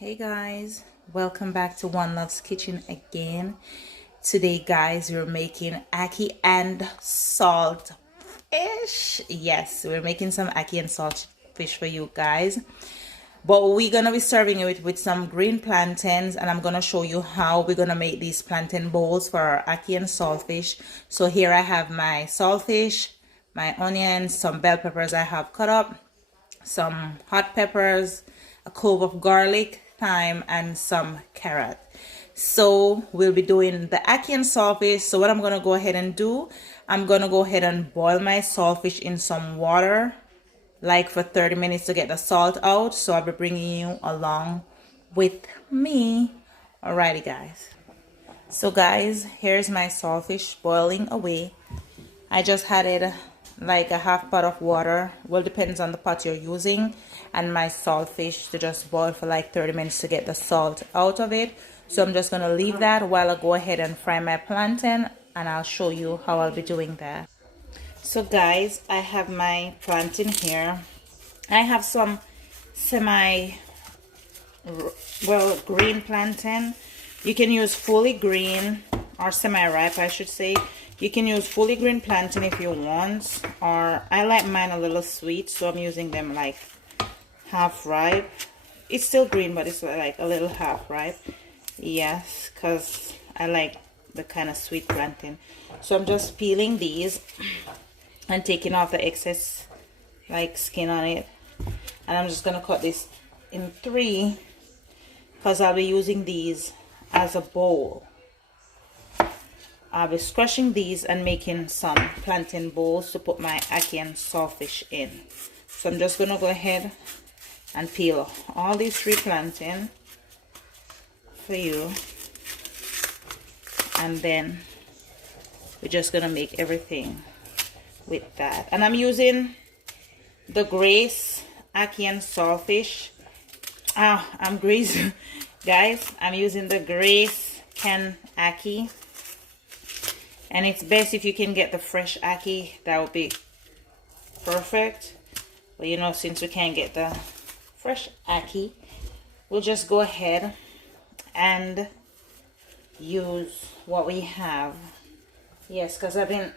Hey guys, welcome back to One Love's Kitchen again. Today guys, we're making ackee and salt fish. Yes, we're making some ackee and salt fish for you guys. But we're gonna be serving it with some green plantains, and I'm gonna show you how we're gonna make these plantain bowls for our ackee and saltfish. So here I have my saltfish, my onions, some bell peppers I have cut up, some hot peppers, a clove of garlic, thyme, and some carrot. So we'll be doing the ackee and saltfish. So what I'm going to go ahead and do, I'm going to go ahead and boil my saltfish in some water like for 30 minutes to get the salt out. So I'll be bringing you along with me. Alrighty guys. So guys, here's my saltfish boiling away. I just had it like a half pot of water, well, depends on the pot you're using, and my saltfish to just boil for like 30 minutes to get the salt out of it. So I'm just going to leave that while I go ahead and fry my plantain, and I'll show you how I'll be doing that. So guys, I have my plantain here. I have some green plantain. You can use fully green or semi-ripe, I should say. You can use fully green plantain if you want, or I like mine a little sweet, so I'm using them like half ripe. It's still green, but it's like a little half ripe. Yes, because I like the kind of sweet plantain. So I'm just peeling these and taking off the excess like skin on it, and I'm just gonna cut this in 3 because I'll be using these as a bowl. I'll be crushing these and making some plantain bowls to put my ackee and saltfish in. So I'm just going to go ahead and peel all these 3 plantain for you. And then we're just going to make everything with that. And I'm using the Grace ackee and saltfish. I'm Grace. Guys, I'm using the Grace Can ackee. And it's best if you can get the fresh ackee. That would be perfect. But you know, since we can't get the fresh ackee, we'll just go ahead and use what we have. Yes, because I've been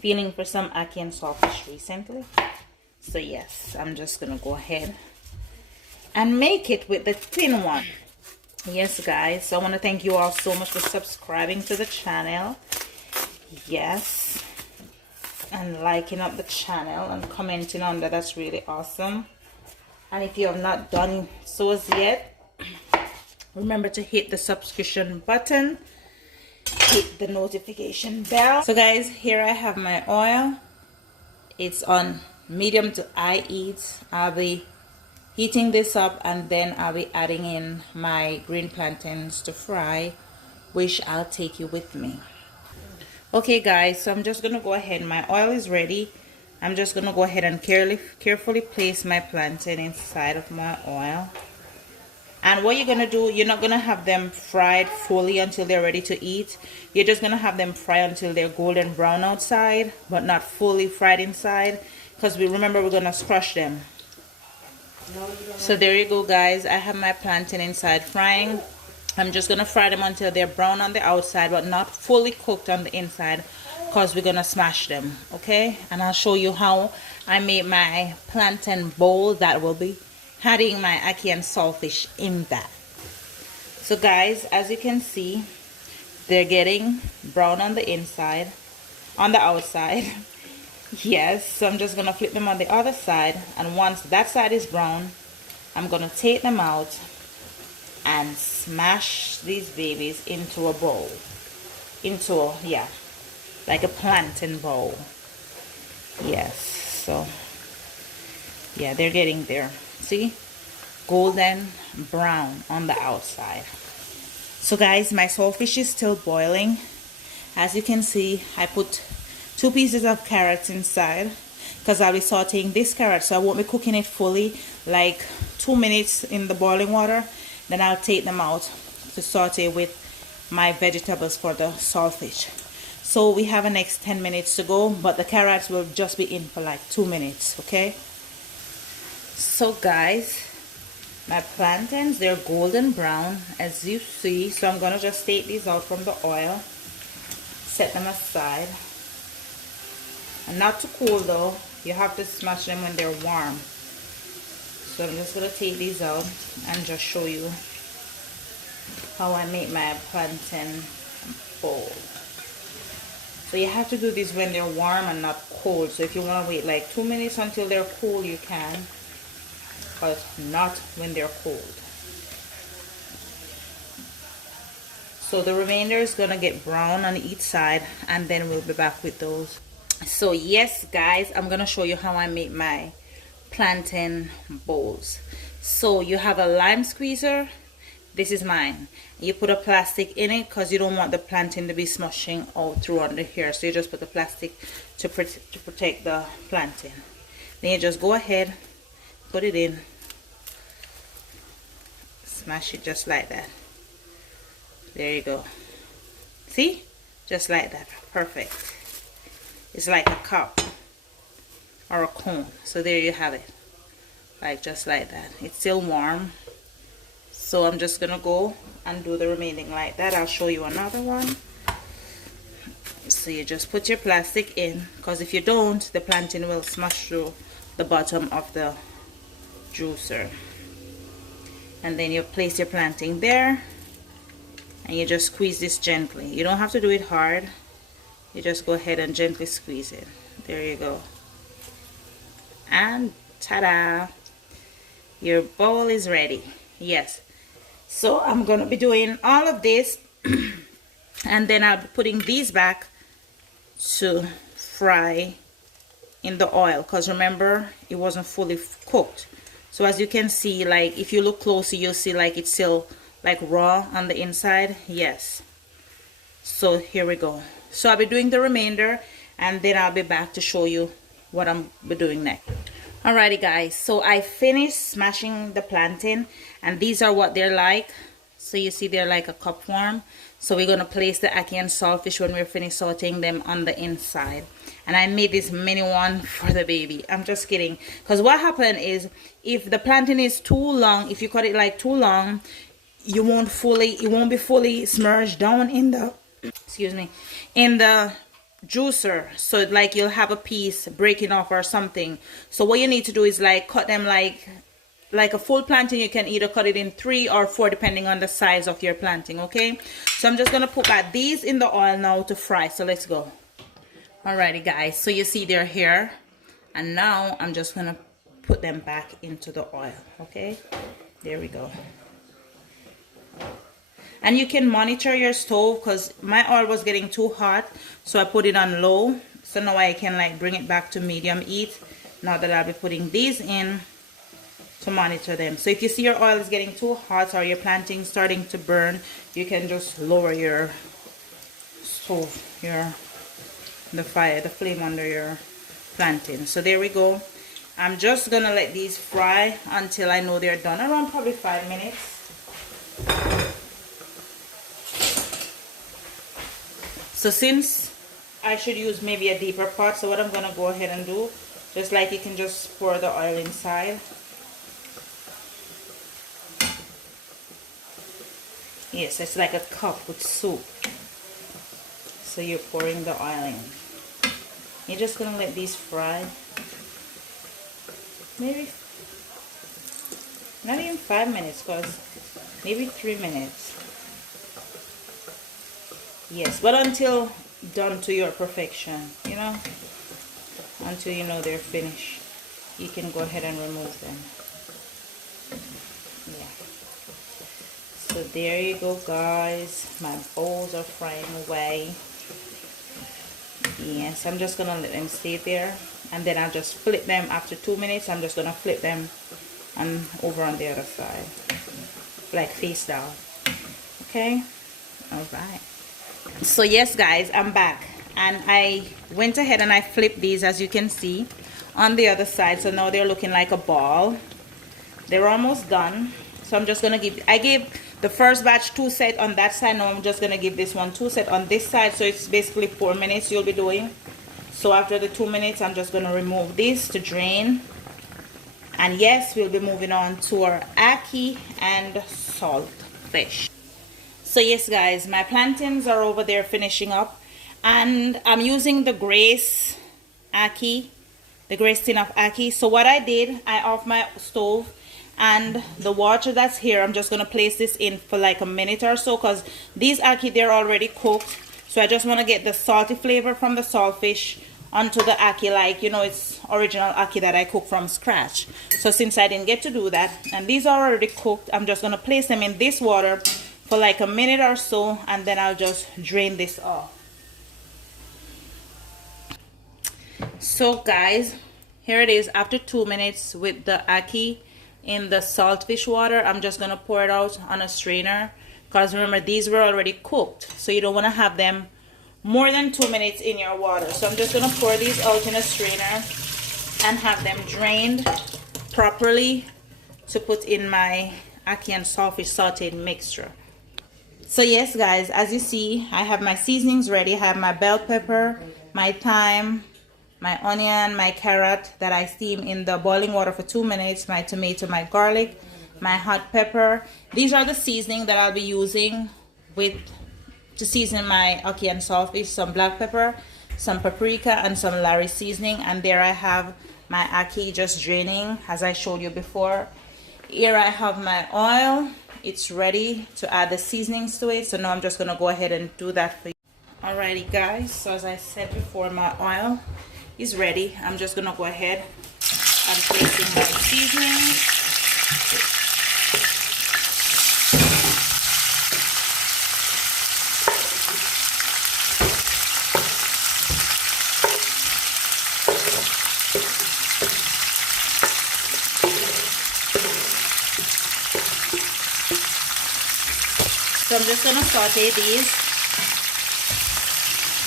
feeling for some ackee and saltfish recently. So yes, I'm just going to go ahead and make it with the thin one. Yes guys, so I want to thank you all so much for subscribing to the channel. Yes, and liking up the channel and commenting on that. That's really awesome. And if you have not done so as yet, remember to hit the subscription button, hit the notification bell. So guys, here I have my oil. It's on medium to high heat. I'll be heating this up, and then I'll be adding in my green plantains to fry, which I'll take you with me. Okay guys, so I'm just gonna go ahead. My oil is ready. I'm just gonna go ahead and carefully place my plantain inside of my oil. And what you're gonna do, you're not gonna have them fried fully until they're ready to eat. You're just gonna have them fry until they're golden brown outside, but not fully fried inside, because remember we're gonna crush them. So there you go guys, I have my plantain inside frying. I'm just gonna fry them until they're brown on the outside but not fully cooked on the inside, because we're gonna smash them. Okay, and I'll show you how I made my plantain bowl that will be adding my ackee and saltfish in that. So guys, as you can see, they're getting brown on the inside, on the outside. Yes, so I'm just gonna flip them on the other side, and once that side is brown, I'm gonna take them out and smash these babies into a bowl, like a plantain bowl. Yes, so yeah, they're getting there. See, golden brown on the outside. So guys, my saltfish is still boiling. As you can see, I put 2 pieces of carrots inside because I'll be sauteing this carrot, so I won't be cooking it fully, like 2 minutes in the boiling water. Then I'll take them out to saute with my vegetables for the saltfish. So we have the next 10 minutes to go, but the carrots will just be in for like 2 minutes. Okay, so guys, My plantains, they're golden brown as you see, so I'm gonna just take these out from the oil, set them aside, and not too cool though. You have to smash them when they're warm. So I'm just gonna take these out and just show you how I make my plantain bowl. So you have to do this when they're warm and not cold. So if you want to wait like 2 minutes until they're cool, you can, but not when they're cold. So the remainder is gonna get brown on each side, and then we'll be back with those. So yes guys, I'm gonna show you how I make my plantain bowls. So you have a lime squeezer. This is mine. You put a plastic in it because you don't want the plantain to be smushing out through under here, so you just put the plastic to protect the plantain. Then you just go ahead, put it in, smash it just like that. There you go. See, just like that. Perfect. It's like a cup or a cone. So there you have it, like just like that. It's still warm, so I'm just gonna go and do the remaining like that. I'll show you another one. So you just put your plastic in, because if you don't, the plantain will smash through the bottom of the juicer. And then you place your plantain there, and you just squeeze this gently. You don't have to do it hard. You just go ahead and gently squeeze it. There you go. And ta-da! Your bowl is ready. Yes. So I'm going to be doing all of this and then I'll be putting these back to fry in the oil, because remember, it wasn't fully cooked. So as you can see, like if you look closely, you'll see like it's still like raw on the inside. Yes. So here we go. So I'll be doing the remainder, and then I'll be back to show you what I'm be doing next. Alrighty guys, so I finished smashing the plantain, and these are what they're like. So you see they're like a cup form. So we're going to place the ackee and saltfish when we're finished sauteing them on the inside. And I made this mini one for the baby. I'm just kidding, because what happened is, if the plantain is too long, if you cut it like too long, it won't be fully submerged down in the excuse me, in the juicer. So like you'll have a piece breaking off or something. So what you need to do is like cut them like a full plantain. You can either cut it in 3 or 4 depending on the size of your plantain. Okay, so I'm just gonna put back these in the oil now to fry. So let's go. Alrighty guys, so you see they're here, and now I'm just gonna put them back into the oil. Okay, there we go. And you can monitor your stove, because my oil was getting too hot, so I put it on low. So now I can like bring it back to medium heat. Now that I'll be putting these in to monitor them. So if you see your oil is getting too hot or your plantain starting to burn, you can just lower your stove, the flame under your plantain. So there we go. I'm just gonna let these fry until I know they're done, around probably 5 minutes. So since I should use maybe a deeper pot, so what I'm gonna go ahead and do, just like you can just pour the oil inside. Yes, it's like a cup with soup. So you're pouring the oil in. You're just gonna let these fry. Maybe not even 5 minutes, cause maybe 3 minutes. Yes, but until done to your perfection, you know, until you know they're finished, you can go ahead and remove them. Yeah. So there you go guys, my bowls are frying away. Yes, I'm just gonna let them stay there, and then I'll just flip them after 2 minutes. I'm just gonna flip them and over on the other side, like face down. Okay, all right. So yes guys, I'm back, and I went ahead and I flipped these, as you can see, on the other side. So now they're looking like a ball. They're almost done. So I'm just gonna I gave the first batch 2 set on that side. Now I'm just gonna give this one 2 set on this side. So it's basically 4 minutes you'll be doing. So after the 2 minutes, I'm just gonna remove this to drain, And yes, we'll be moving on to our ackee and saltfish. So yes guys, my plantains are over there finishing up, and I'm using the Grace ackee, the Grace tin of ackee. So what I did, I off my stove, and the water that's here, I'm just going to place this in for like a minute or so, because these ackee, they're already cooked. So I just want to get the salty flavor from the saltfish onto the ackee, like, you know, it's original ackee that I cook from scratch. So since I didn't get to do that, and these are already cooked, I'm just going to place them in this water for like a minute or so, and then I'll just drain this off. So guys, here it is after 2 minutes with the ackee in the saltfish water. I'm just going to pour it out on a strainer, because remember, these were already cooked, so you don't want to have them more than 2 minutes in your water. So I'm just going to pour these out in a strainer and have them drained properly to put in my ackee and saltfish sauteed mixture. So yes guys, as you see, I have my seasonings ready. I have my bell pepper, my thyme, my onion, my carrot that I steam in the boiling water for 2 minutes, my tomato, my garlic, my hot pepper. These are the seasoning that I'll be using to season my ackee and saltfish. Some black pepper, some paprika, and some Larry seasoning. And there I have my ackee just draining, as I showed you before. Here I have my oil. It's ready to add the seasonings to it. So now I'm just going to go ahead and do that for you. Alrighty guys, so as I said before, my oil is ready. I'm just going to go ahead and place in my seasonings. So I'm just going to saute these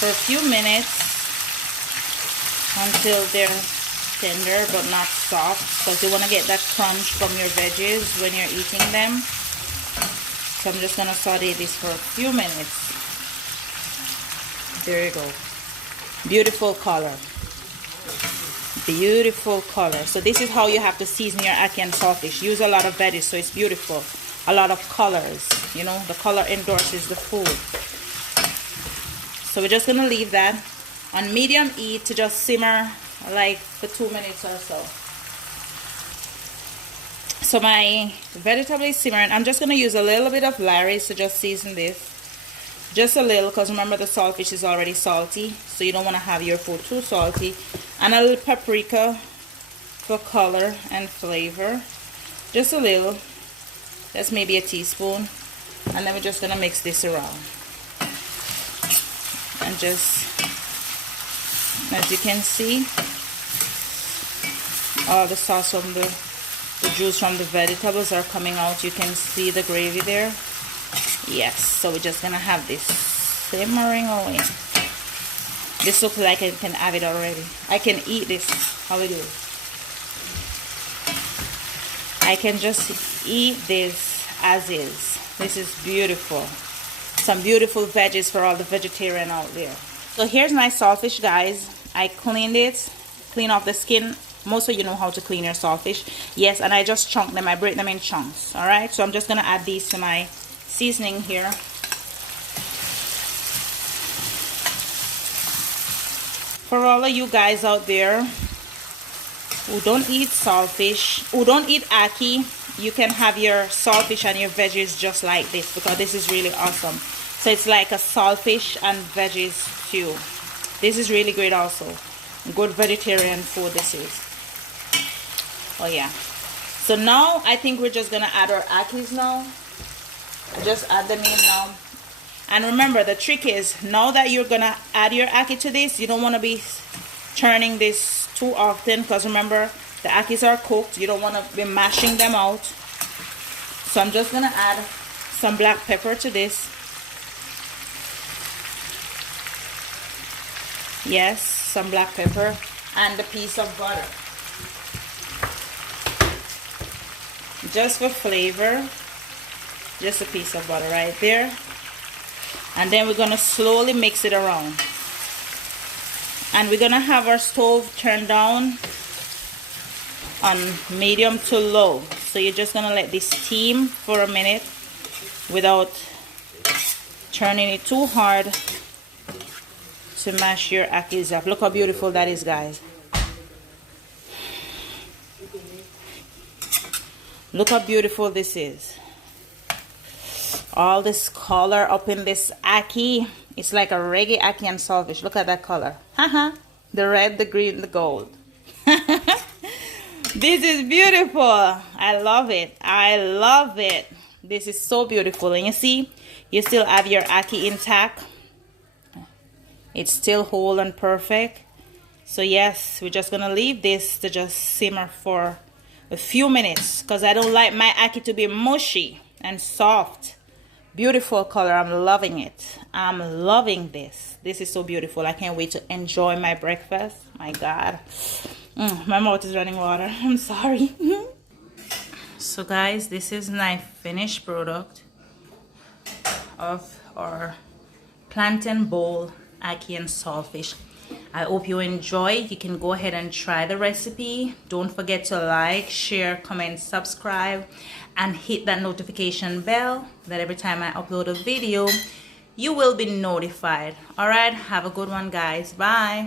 for a few minutes until they're tender but not soft, because you want to get that crunch from your veggies when you're eating them. So I'm just going to saute this for a few minutes. There you go. Beautiful color. Beautiful color. So this is how you have to season your ackee and saltfish. Use a lot of veggies so it's beautiful. A lot of colors, you know, the color endorses the food. So we're just going to leave that on medium heat to just simmer like for 2 minutes or so. So my vegetable is simmering. I'm just going to use a little bit of Larry's to just season this. Just a little, because remember the saltfish is already salty, so you don't want to have your food too salty. And a little paprika for color and flavor. Just a little. That's maybe a teaspoon. And then we're just going to mix this around. And just, as you can see, all the sauce from the juice from the vegetables are coming out. You can see the gravy there. Yes, so we're just going to have this simmering away. This looks like I can have it already. I can eat this. How we do it? I can just eat this as is. This is beautiful. Some beautiful veggies for all the vegetarian out there. So here's my saltfish, guys. I cleaned it, clean off the skin. Most of you know how to clean your saltfish. Yes, and I just chunk them. I break them in chunks. All right, so I'm just going to add these to my seasoning here. For all of you guys out there who don't eat saltfish, who don't eat ackee, you can have your saltfish and your veggies just like this, because this is really awesome. So it's like a saltfish and veggies stew. This is really great also. Good vegetarian food this is. Oh yeah. So now I think we're just gonna add our ackees now. Just add them in now. And remember, the trick is, now that you're gonna add your ackee to this, you don't want to be turning this too often, because remember, the ackees are cooked. You don't want to be mashing them out. So I'm just gonna add some black pepper to this. Yes, some black pepper and a piece of butter. Just for flavor. Just a piece of butter right there. And then we're going to slowly mix it around. And we're going to have our stove turned down on medium to low. So you're just gonna let this steam for a minute without turning it too hard to mash your ackee up. Look how beautiful that is, guys. Look how beautiful this is. All this color up in this ackee. It's like a reggae ackee and saltfish. Look at that color. Haha. The red, the green, the gold. This is beautiful. I love it. I love it. This is so beautiful. And you see, you still have your ackee intact. It's still whole and perfect. So yes, we're just gonna leave this to just simmer for a few minutes because I don't like my ackee to be mushy and soft. Beautiful color. I'm loving it. I'm loving this. This is so beautiful. I can't wait to enjoy my breakfast. My God. My mouth is running water. I'm sorry. So guys, this is my finished product of our plantain bowl ackee and saltfish. I hope you enjoy. You can go ahead and try the recipe. Don't forget to like, share, comment, subscribe, and hit that notification bell that every time I upload a video, you will be notified. All right, have a good one, guys. Bye.